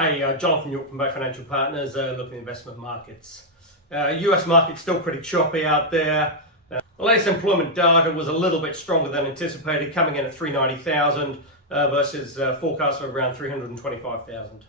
Hi, Jonathan York from Bay Financial Partners, looking at investment markets. US market's still pretty choppy out there. The latest employment data was a little bit stronger than anticipated, coming in at 390,000 versus forecast of around 325,000.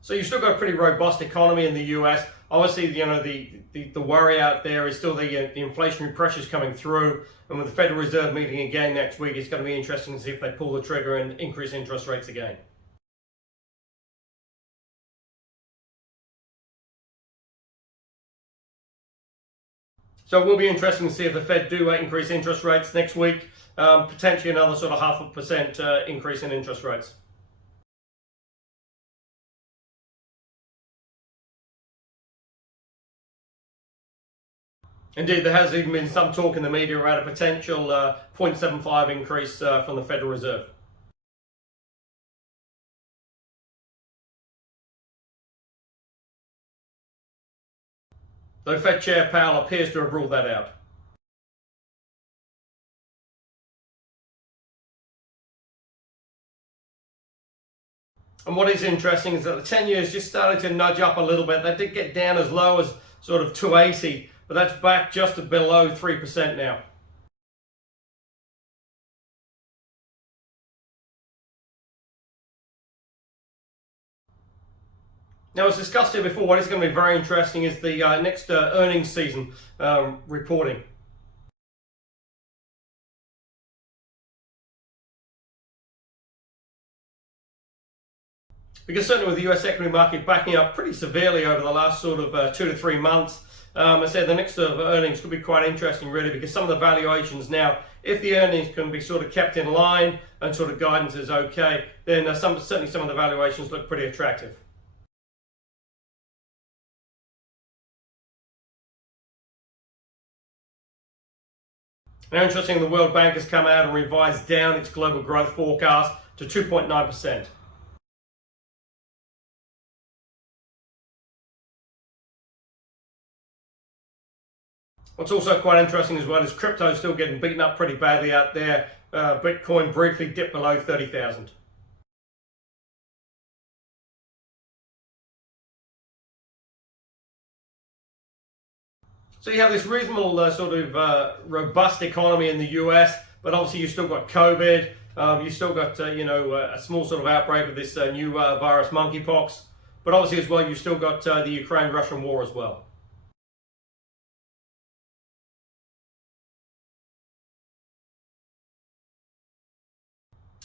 So you've still got a pretty robust economy in the US. Obviously, the worry out there is still the inflationary pressures coming through. And with the Federal Reserve meeting again next week, it's going to be interesting to see if they pull the trigger and increase interest rates again. So it will be interesting to see if the Fed do increase interest rates next week, potentially another sort of 0.5% increase in interest rates. Indeed, there has even been some talk in the media about a potential 0.75 increase from the Federal Reserve. Though Fed Chair Powell appears to have ruled that out. And what is interesting is that the 10 years just started to nudge up a little bit. That did get down as low as sort of 280, but that's back just below 3% now. Now, as discussed here before, what is going to be very interesting is the next earnings season reporting. Because certainly with the US equity market backing up pretty severely over the last sort of 2 to 3 months, I said the next earnings could be quite interesting really, because some of the valuations now, if the earnings can be sort of kept in line and sort of guidance is okay, then certainly some of the valuations look pretty attractive. Now, interesting, the World Bank has come out and revised down its global growth forecast to 2.9%. What's also quite interesting as well is crypto still getting beaten up pretty badly out there. Bitcoin briefly dipped below 30,000. So you have this reasonable sort of robust economy in the US, but obviously you've still got COVID. You've still got a small sort of outbreak of this new virus, monkeypox. But obviously as well, you've still got the Ukraine-Russian war as well.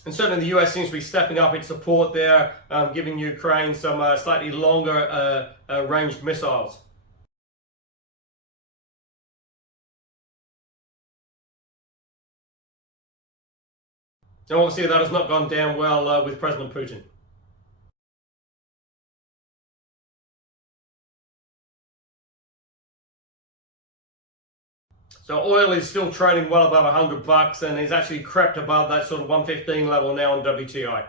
And certainly the US seems to be stepping up its support there, giving Ukraine some slightly longer ranged missiles. Now obviously that has not gone down well with President Putin. So oil is still trading well above $100 and is actually crept above that sort of 115 level now on WTI.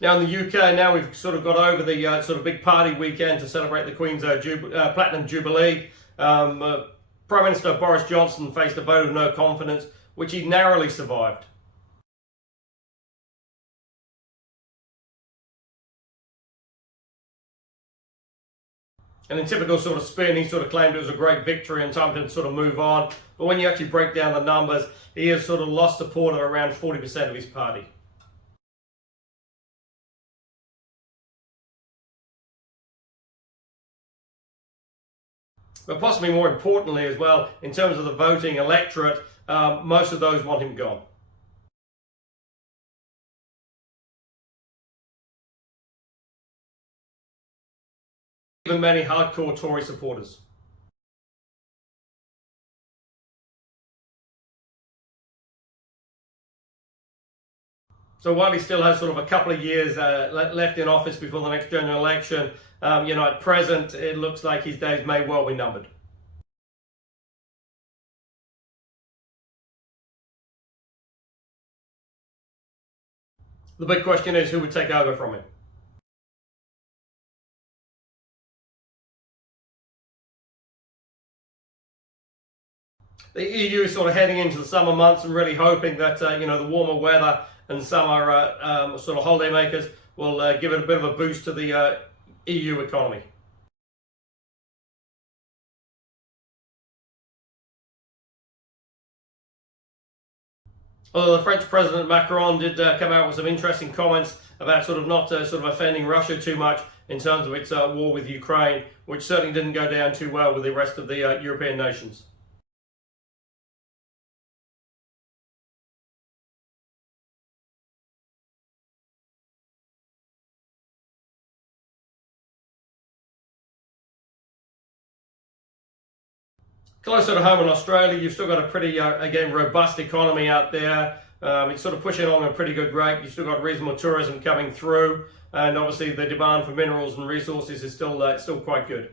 Now in the UK, now we've sort of got over the sort of big party weekend to celebrate the Queen's Platinum Jubilee. Prime Minister Boris Johnson faced a vote of no confidence, which he narrowly survived. And in typical sort of spin, he sort of claimed it was a great victory and time to sort of move on. But when you actually break down the numbers, he has sort of lost support of around 40% of his party. But possibly more importantly as well, in terms of the voting electorate, most of those want him gone. Even many hardcore Tory supporters. So while he still has sort of a couple of years left in office before the next general election, at present it looks like his days may well be numbered. The big question is who would take over from him. The EU is sort of heading into the summer months and really hoping that the warmer weather and summer sort of holidaymakers will give it a bit of a boost to the EU economy. Although the French President Macron did come out with some interesting comments about sort of not sort of offending Russia too much in terms of its war with Ukraine, which certainly didn't go down too well with the rest of the European nations. Closer to home in Australia, you've still got a pretty, again, robust economy out there. It's sort of pushing along at a pretty good rate. You've still got reasonable tourism coming through, and obviously the demand for minerals and resources is still quite good.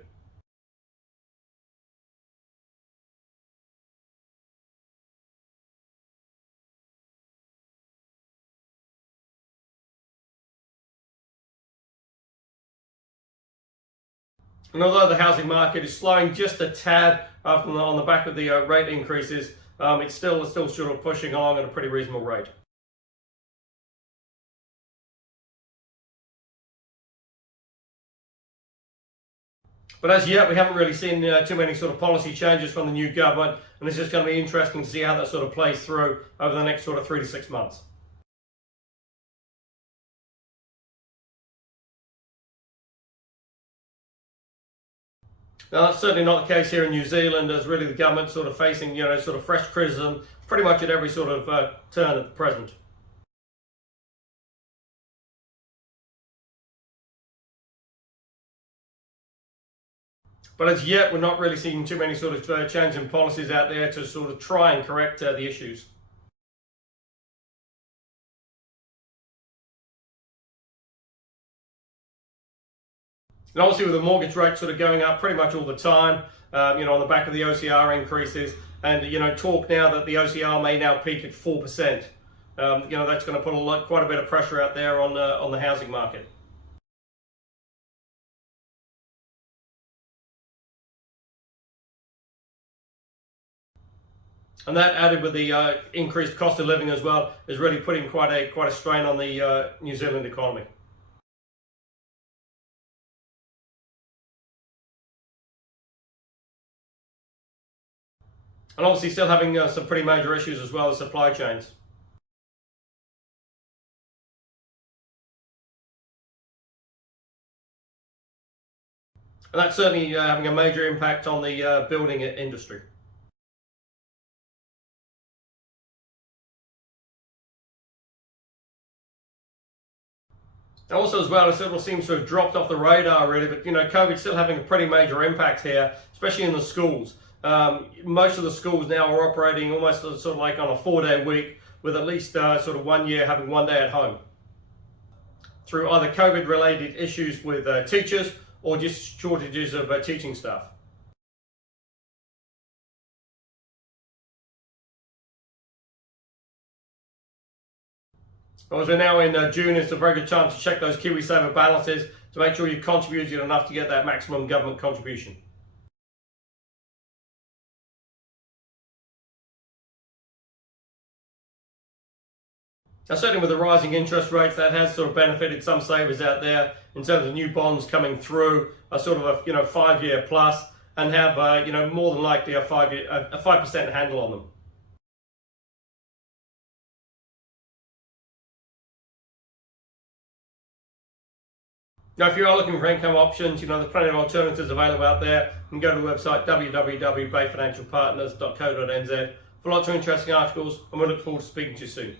And although the housing market is slowing just a tad on the back of the rate increases, it's still sort of pushing along at a pretty reasonable rate. But as yet, we haven't really seen too many sort of policy changes from the new government, and it's just going to be interesting to see how that sort of plays through over the next sort of 3 to 6 months. Now, that's certainly not the case here in New Zealand, as really the government sort of facing, sort of fresh criticism pretty much at every sort of turn at the present. But as yet, we're not really seeing too many sort of change in policies out there to sort of try and correct the issues. And obviously with the mortgage rate sort of going up pretty much all the time, on the back of the OCR increases, and talk now that the OCR may now peak at 4%. That's going to put quite a bit of pressure out there on the housing market. And that, added with the increased cost of living as well, is really putting quite a strain on the New Zealand economy. And obviously still having some pretty major issues as well as supply chains. And that's certainly having a major impact on the building industry. And also as well, it sort of seems to have dropped off the radar really, but COVID's still having a pretty major impact here, especially in the schools. Most of the schools now are operating almost sort of like on a 4-day week, with at least sort of 1 year having 1 day at home, through either COVID related issues with teachers or just shortages of teaching staff. As we're now in June, it's a very good time to check those KiwiSaver balances to make sure you've contributed enough to get that maximum government contribution. Now, certainly with the rising interest rates, that has sort of benefited some savers out there in terms of new bonds coming through, a sort of a 5-year plus, and have more than likely a 5% handle on them. Now, if you are looking for income options, there's plenty of alternatives available out there. You can go to the website www.bayfinancialpartners.co.nz for lots of interesting articles, and we look forward to speaking to you soon.